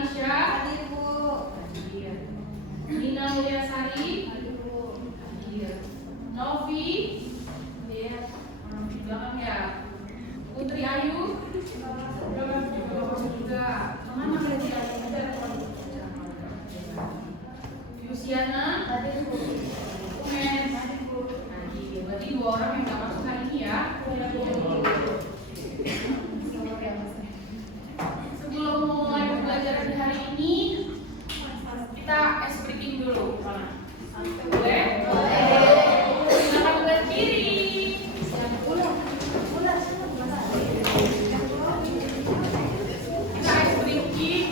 Alisha. Hadir, Bu. Hadir. Nina Mulyasari. Hadir, Bu. Hadir. Novi. Hadir. Orang di belakang ya. Putri Ayu. Juga. Kemana Putri Ayu? Yusiana. Hadir, Bu. Umen. Hadir, Bu. Hadir. Berarti 2 orang yang nggak masuk hari ini ya. Sebelum mulai pembelajaran di hari ini, kita ice breaking dulu. Boleh? Silakan berdiri. Kita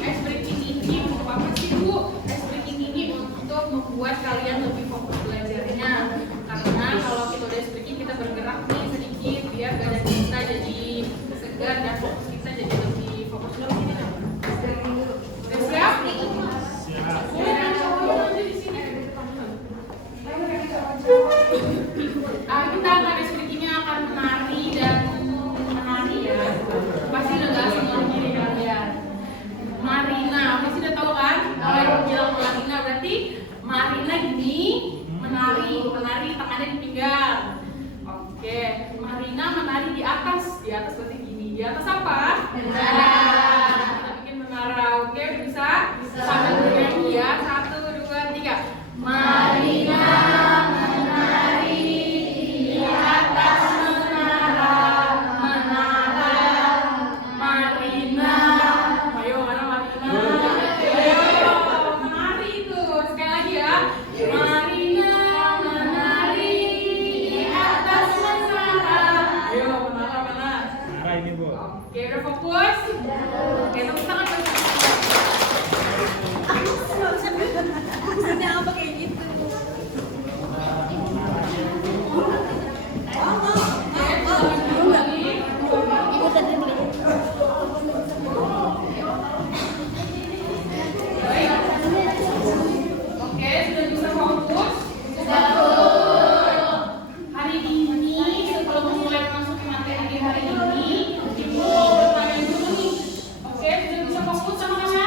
ice breaking ini untuk apa sih, Bu? Ice breaking ini untuk membuat kalian lebih fokus belajarnya. Karena kalau kita udah ice breaking, kita bergerak nih sedikit biar badan kita jadi segar dan fokus kita jadi lebih fokus dulu. Udah siap? Boleh cowok aja di sini. Kita akan ice breakingnya akan menari dan menari ya. Pasti udah gak asing lagi nih kalian. Marina, pasti udah tahu kan? Kalau yang bilang Marina berarti Marina gini, menari tangannya di pinggang. Oke, Marina menari di atas berarti gini. Di atas apa? Menara. Kita bikin menara, oke? Udah bisa? Sambil bernyanyi ya. 1, 2, 3. Marina menari di atas menara. Marina. Ayo, mana Marina? Ayo, menari itu. Sekali lagi ya. Marina menari di atas menara. Ayo, menara mana? Nah, ini Bu. Oke, udah fokus? Oke, tepuk tangan buat Maksudnya apa kayak gitu? Oke, sudah bisa fokus? Hari ini, sebelum mulai masuk materi di hari ini, Ibu mau bertanya dulu nih. Oke, sudah bisa fokus sama-sama?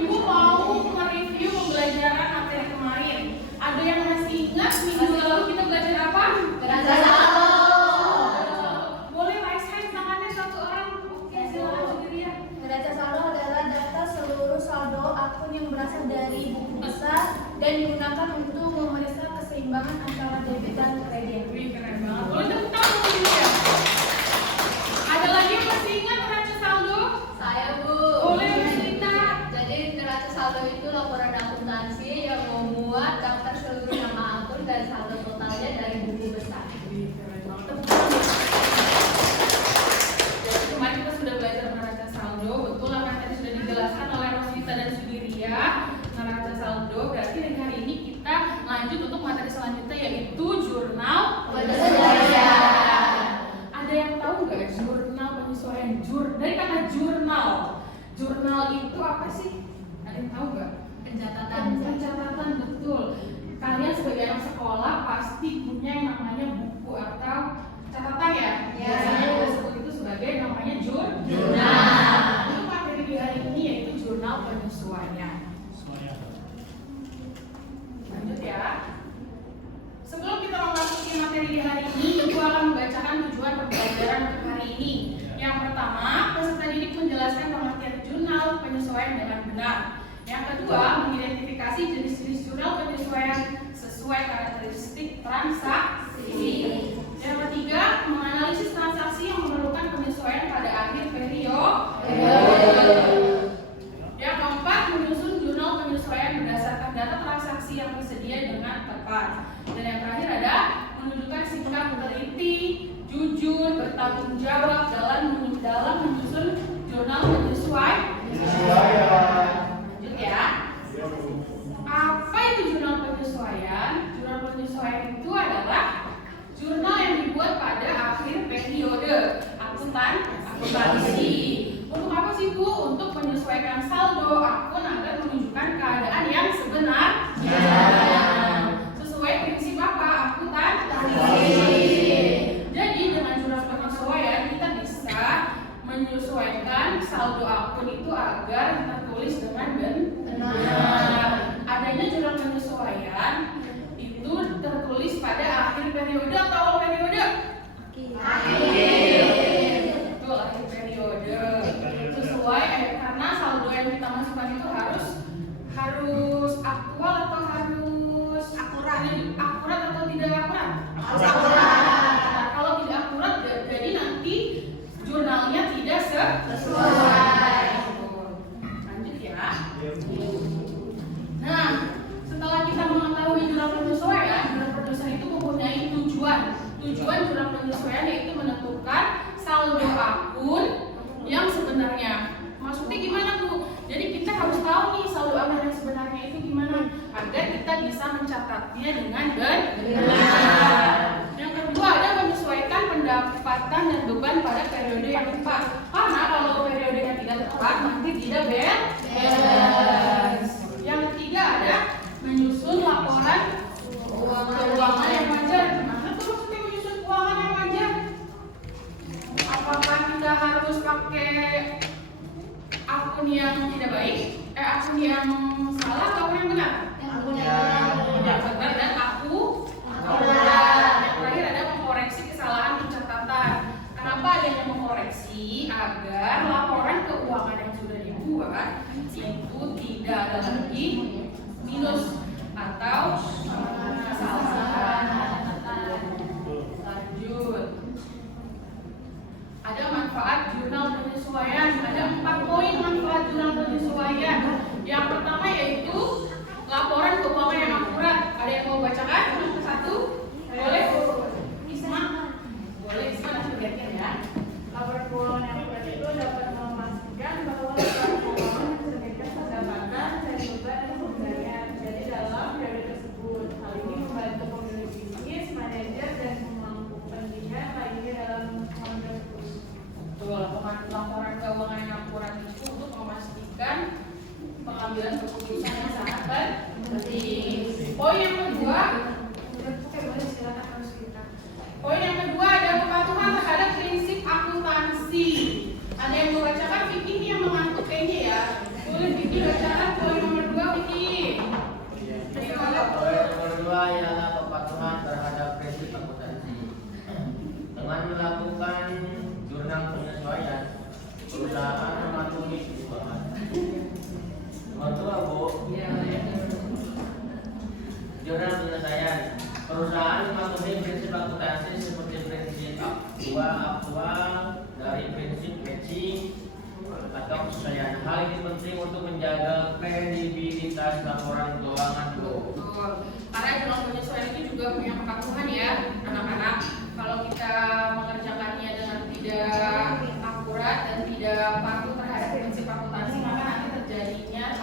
Ibu mau mereview pembelajaran materi kemarin. Ada yang masih ingat minggu lalu kita belajar apa? Neraca saldo. Boleh raise hand tangannya 1 orang. Oke, silakan sendiri ya. Neraca saldo adalah data seluruh saldo akun yang berasal dari buku besar dan digunakan untuk memeriksa keseimbangan antara debit dan kredit. Wih, keren banget. Boleh tepuk tangan dulu ya. Ada lagi yang masih ingat neraca saldo? Saya, Bu. Boleh cerita. Jadi neraca saldo itu laporan akuntansi yang memuat daftar seluruh nama akun dan saldo totalnya dari buku besar. Wih, keren banget. Tepuk tangan. Jadi kemarin kita sudah belajar neraca saldo. Betul apa yang tadi sudah dijelaskan oleh Rosita dan Sudiria. Neraca saldo berarti hari ini kita lanjut untuk materi selanjutnya yaitu jurnal Penyesuaian. Ada yang tahu nggak jurnal penyesuaian? Dari kata jurnal. Jurnal itu apa sih? Ada yang tahu nggak? Pencatatan, betul. Kalian sebagai anak sekolah pasti punya yang namanya buku atau catatan ya? Ya. Biasanya kita sebut itu sebagai namanya jurnal. Itu materi di hari ini yaitu jurnal penyesuaian. Lanjut ya. Sebelum kita memasuki materi di hari ini, Ibu akan membacakan tujuan pembelajaran untuk hari ini. Yang pertama, peserta didik menjelaskan pengertian jurnal penyesuaian dengan benar. Yang kedua, mengidentifikasi jenis-jenis jurnal penyesuaian sesuai karakteristik transaksi. Yang ketiga, menganalisis transaksi yang memerlukan penyesuaian pada akhir periode. Yang keempat, menyusun jurnal penyesuaian berdasarkan data transaksi yang tersedia dengan tepat. Dan yang terakhir ada menunjukkan sikap teliti, jujur, bertanggung jawab dalam menyusun jurnal penyesuaian. Lanjut ya. Apa itu jurnal penyesuaian? Jurnal penyesuaian itu adalah jurnal yang dibuat pada akhir periode akuntansi. Untuk apa sih Bu? Untuk menyesuaikan saldo akun agar menunjukkan keadaan yang sebenarnya. Sesuai prinsip apa? Akuntansi. Jadi dengan jurnal penyesuaian kita bisa menyesuaikan saldo akun itu agar tertulis dengan benar. Adanya jurnal penyesuaian itu tertulis pada akhir periode atau awal periode? Betul, akhir periode. Sesuai karena saldo yang kita masukkan itu harus aktual atau harus akurat atau tidak akurat? Harus akurat. Nah, kalau tidak akurat jadi nanti jurnalnya tidak sesuai. Lanjut ya. Nah, setelah kita mengetahui jurnal penyesuaian itu mempunyai tujuan. Tujuan jurnal penyesuaian yaitu menentukan saldo akun yang sebenarnya. Maksudnya gimana Bu? Jadi kita harus tahu nih saldo akun yang sebenarnya itu gimana agar kita bisa mencatatnya dengan benar. Yang kedua ada menyesuaikan pendapatan dan beban pada periode yang tepat. Karena kalau periodenya tidak tepat nanti tidak balance. Yang ketiga ada menyusun laporan keuangan yang wajar. Gimana tuh maksudnya menyusun keuangan yang wajar? Apakah kita harus pakai akun yang tidak baik? Akun yang salah atau akun yang benar? Yang benar dan yang terakhir ada mengkoreksi kesalahan pencatatan. Kenapa adanya mengkoreksi? Agar laporan keuangan yang sudah dibuat itu tidak ada lagi minus atau kesalahan. Lanjut. Ada manfaat jurnal penyesuaian. Ada 4 poin manfaat jurnal penyesuaian. Yang pertama yaitu laporan keuangan yang akurat. Ada yang mau bacakan? Satu? Boleh? Isma? Boleh, Isma langsung lihatkan ya. Laporan keuangan yang akurat itu dapat memastikan bahwa laporan keuangan terbitkan pendapatan dari beban dan pembayaran jadi dalam periode tersebut. Hal ini membantu pemilik bisnis, manajer, dan pemangku kepentingan lainnya dalam mengambil keputusan. Betul, laporan keuangan yang akurat itu untuk memastikan pengambilan keputusan yang sangat penting. Poin yang kedua, ada kepatuhan terhadap prinsip akuntansi. Ada yang mau bacakan? Vicky ini yang mengantuk kayaknya ya. Boleh Vicky bacakan poin nomor 2, Vicky. Poin nomor 2 ialah kepatuhan terhadap prinsip akuntansi. Dengan melakukan jurnal penyesuaian, perusahaan mematuhi kebutuhan. Nomor 2, Bu. Jurnal penyesuaian. Perusahaan mematuhi prinsip akuntansi seperti prinsip aktual dari prinsip matching atau kesesuaian. Hal ini penting untuk menjaga kredibilitas laporan keuangan. Betul. Karena jurnal penyesuaian itu juga punya kepatuhan ya, anak-anak. Kalau kita mengerjakannya dengan tidak akurat dan tidak patuh terhadap prinsip akuntansi, maka nanti terjadinya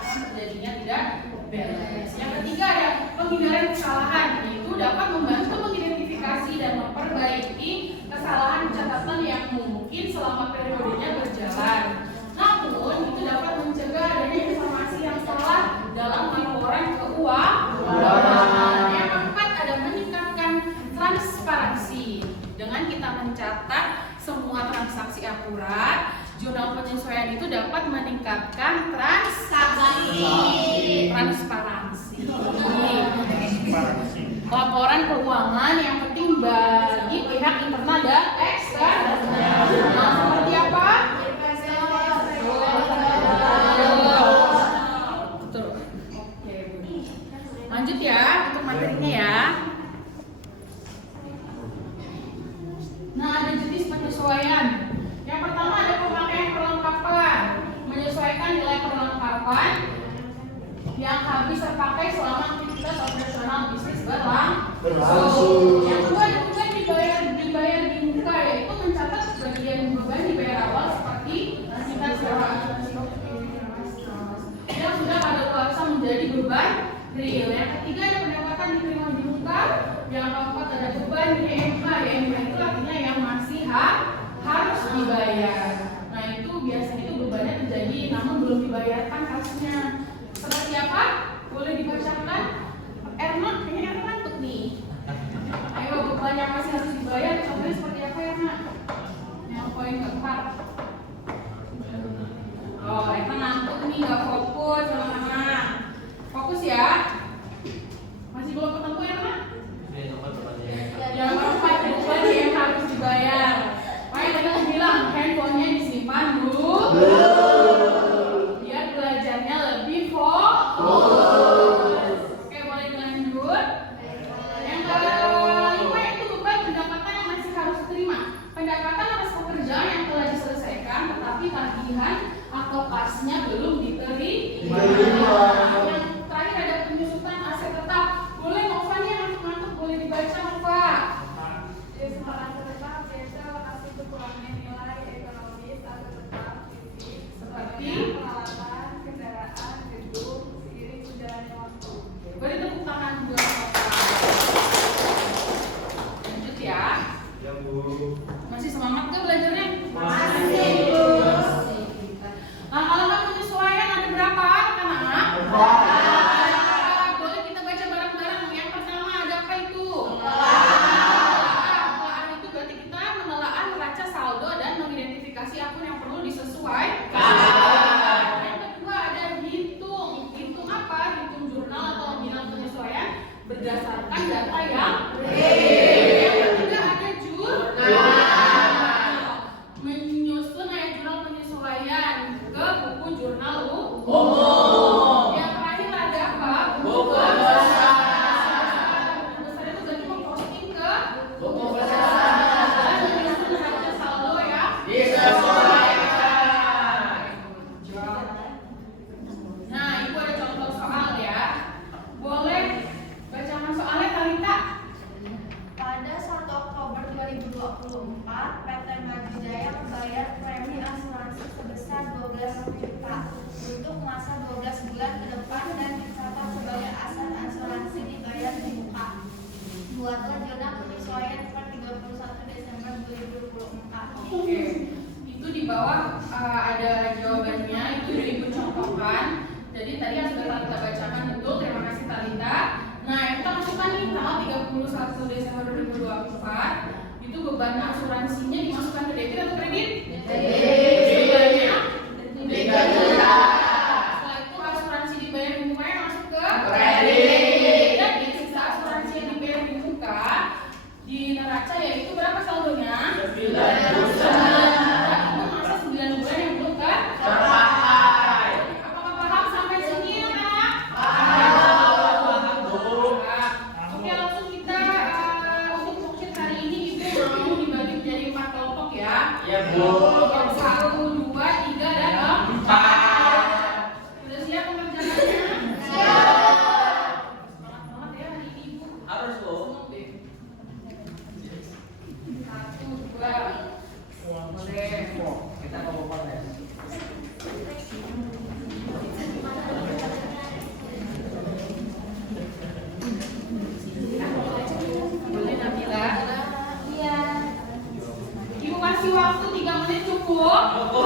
tidak balance. Yang ketiga ada penghindaran kesalahan, yaitu dapat membantu mengidentifikasi dan memperbaiki kesalahan catatan yang mungkin selama periodenya berjalan. Namun itu dapat mencegah adanya informasi yang salah dalam laporan keuangan. Yang keempat ada meningkatkan transparansi. Dengan kita mencatat semua transaksi akurat, jurnal penyesuaian itu dapat meningkatkan transparansi. Laporan keuangan yang penting bagi pihak internal dan eksternal. Seperti apa? Betul. Oke, lanjut ya untuk materinya ya. Nah, ada jenis penyesuaian. Yang pertama ada pemakaian perlengkapan. Menyesuaikan nilai perlengkapan yang habis terpakai selama aktivitas operasional bisnis berlangsung. Yang kedua ada beban dibayar di muka, yaitu mencatat sebagian beban dibayar awal seperti kita sewa yang sudah kadaluarsa menjadi beban real. Yang ketiga ada pendapatan diterima di muka. Yang keempat ada beban DMK. DMK itu artinya yang masih harus dibayar. Nah itu biasanya itu bebannya terjadi namun belum dibayarkan kasnya. Seperti apa? Boleh dibacakan? Erna, kayaknya Erna ngantuk nih. Ayo beban yang masih harus dibayar. Contohnya seperti apa Erna? Yang poin keempat. tagihan atau kasnya belum diterima. Yang terakhir ada penyusutan aset tetap. Boleh Nova nih yang ngantuk boleh dibaca Nova. Penyusutan tetap biasa lokasi kekurangan nilai ekonomis atau tetap fisik Seperti peralatan, kendaraan, gedung seiring berjalannya waktu. beri tepuk tangan buat Nova. Lanjut ya. Ya Bu. Masih semangat gak belajarnya? Masih. Langkah-langkah penyesuaian ada berapa anak-anak? Boleh kita baca bareng-bareng. Yang pertama ada apa itu? Penelaahan itu berarti kita menelaah neraca saldo dan mengidentifikasi akun yang perlu disesuaikan. Yang kedua ada hitung. Hitung apa? Hitung jurnal atau bilang penyesuaian berdasarkan data yang Yang ketiga ada menyusun jurnal penyesuaian ke buku jurnal umum. Yang terakhir ada apa? Buku besar. Buku besar itu berarti memposting ke Buku besar. dan menyusun neraca saldo ya. Disesuaikan. Nah, ibu ada contoh soal ya. Boleh bacakan soalnya Talita. Pada 1 Oktober 2024, PT Maju Jaya membayar premi asuransi sebesar 12 juta untuk masa 12 bulan ke depan dan dicatat sebagai aset asuransi dibayar di muka. Buatlah jurnal penyesuaian per 31 Desember 2024. Oke. Itu di bawah ada jawabannya, itu sudah ibu contohkan. Jadi tadi yang sudah Talita bacakan betul, terima kasih Talita. Nah, yang kita masukkan nih tanggal 31 Desember 2024 itu beban asuransinya dimasukkan ke debit atau kredit? Bebannya 3 juta. Setelah itu asuransi dibayar di muka yang masuk ke Kredit. Jadi sisa asuransi yang dibayar di muka di neraca yaitu berapa saldonya? 9 juta. Itu masa 9 bulan yang belum kan? Terpakai. Apakah paham sampai sini anak? Oke, langsung kita untuk worksheet hari ini ibu mau dibagi menjadi 4 kelompok ya. Ya Bu. Kelompok 1, 2, 3 dan 4. Sudah siap pengerjaannya? Semangat banget ya hari ini ibu. Harus Bu. Seneng deh. 1, 2. Boleh. Kita mau ya. Boleh Nabila? Iya. Ibu kasih waktu 3 menit cukup? Cukup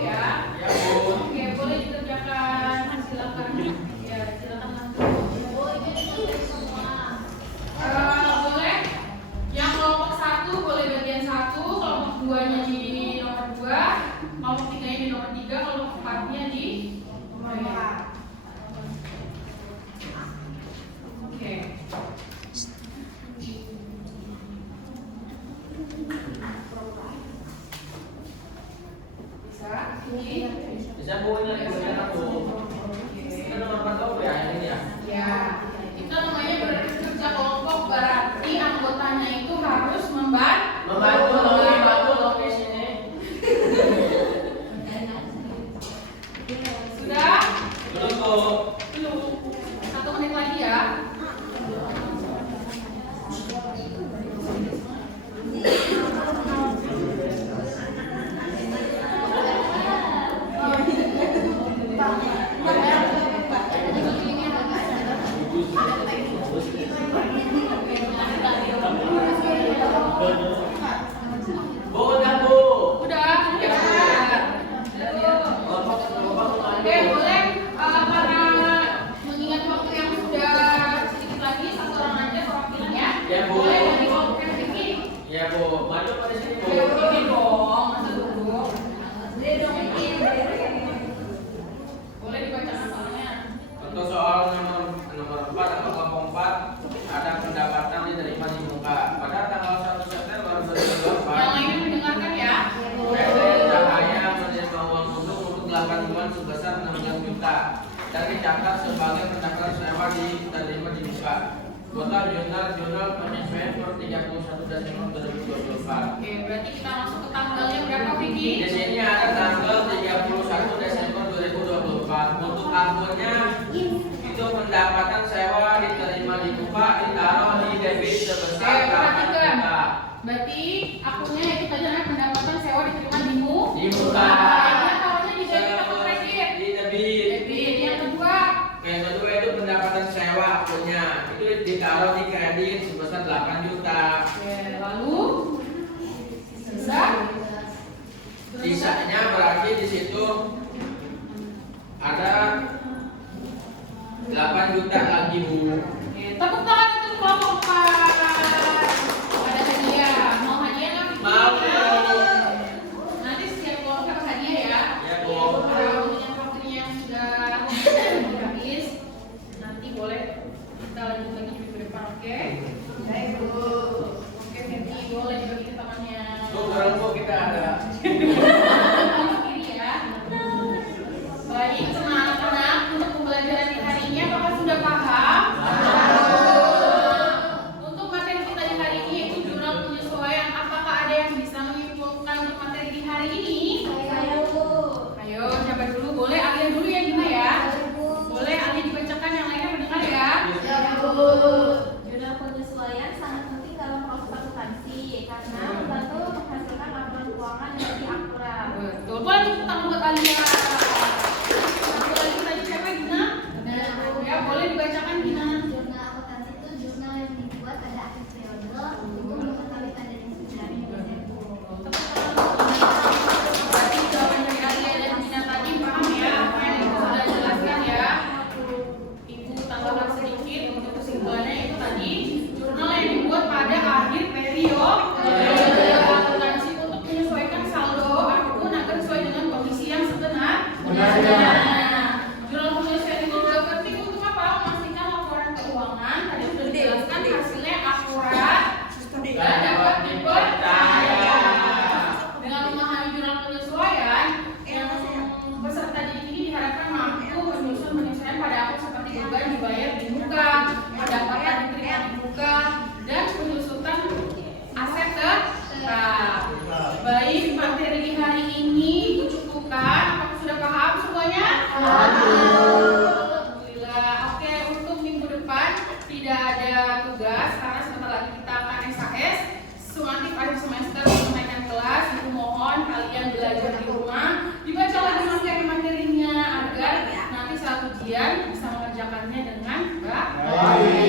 ya. Ya Bu. Oke, boleh dikerjakan. Silakan. Ya, silakan langsung. Oh, ini ditulis semua. Boleh. Yang kelompok 1 boleh bagian 1, kelompok 2-nya di nomor 2, kelompok 3-nya di nomor 3, kelompok 4-nya di nomor 4. Oke. Bisa? Ini? Bisa Bu, ini lagi berjalan Bu. Ini nomor 4 tahu ya ini ya. Ya, itu namanya bekerja kelompok, berarti anggotanya itu harus Membantu di sini. Sudah? Belum Bu. Belum. 1 menit lagi ya. Bu, udah Bu. Udah, ya. Oke, boleh karena mengingat waktu yang sudah sedikit lagi, 1 orang aja perwakilan ya. Ya, Bu. Boleh dari kelompok yang Vicky. Ya Bu, maju pada sini Bu. Ini dong, masa duduk. Boleh dibacakan soalnya. Untuk soal nomor 4 atau kelompok 4 ada pendapatan diterima di muka pada tanggal 1 September 2024. Yang lainnya mendengarkan ya. PT Cahaya menerima uang untuk 8 bulan sebesar 16 juta dan dicatat sebagai pendaftaran sewa diterima di muka. Total jurnal penyesuaian per 31 Desember 2024. Oke, berarti kita masuk ke tanggalnya berapa Vicky? Di sini akunnya itu pendapatan sewa diterima di muka ditaruh di debit sebesar 8 juta. Berarti akunnya itu tadi namanya pendapatan sewa diterima di muka. Di Taruhnya di debit atau kredit? Di debit. Debit. Yang kedua, Itu pendapatan sewa akunnya itu ditaruh di kredit sebesar 8 juta. oke, lalu Sisanya berarti di situ ada 8 juta lagi, Bu. Oke, tepuk tangan untuk kelompok 4. Ada hadiah. Mau hadiah nggak? Mau. Nanti setiap kelompok dapat hadiah ya. Ya, Bu. Yang waktunya yang sudah habis, nanti boleh kita lanjut lagi minggu depan, oke? Baik, Bu. Oke, Febri, boleh dibagi ke temannya. Tuh, barang Bu kita ada. Kiri ya. Baik, anak-anak, untuk pembelajaran di hari ini apakah sudah paham? Untuk materi kita di hari ini yaitu jurnal penyesuaian. Apakah ada yang bisa menyimpulkan untuk materi di hari ini? Ayo, siapa dulu? Boleh Alia dulu ya, Gina ya? Boleh Alia dibacakan, yang lainnya mendengar ya? Jurnal penyesuaian sangat penting dalam proses akuntansi karena membantu menghasilkan laporan keuangan yang lebih akurat. Betul. Boleh tepuk tangan buat Alia. Satu lagi tadi siapa, Gina? Ya, boleh dibacakan, Gina. Jurnal akuntansi itu jurnal yang dibuat pada akhir periode untuk mengetahui keadaan yang sebenarnya. Berarti jawaban dari Alia dan Gina tadi paham ya apa yang Ibu sudah jelaskan ya. Ibu tambahkan sedikit untuk kesimpulannya itu tadi jurnal yang dibuat pada akhir periode akuntansi untuk menyesuaikan saldo akun agar sesuai dengan kondisi yang sebenarnya. Jurnal penyesuaian itu juga penting untuk apa? Memastikan laporan keuangan tadi sudah dijelaskan hasilnya akurat dan dapat dipercaya. Dengan memahami jurnal penyesuaian, yang peserta didik ini diharapkan mampu menyusun penyesuaian pada akun seperti beban dibayar di muka, pendapatan diterima di muka, dan penyusutan aset tetap. Baik, materi di hari ini Ibu cukupkan. Apakah sudah paham semuanya? Alhamdulillah. Oke, untuk minggu depan tidak ada tugas karena sebentar lagi kita akan SKS. Sumatif akhir semester untuk menaikkan kelas. Ibu mohon kalian belajar di rumah, dibaca lagi materi-materinya agar nanti saat ujian bisa mengerjakannya dengan baik.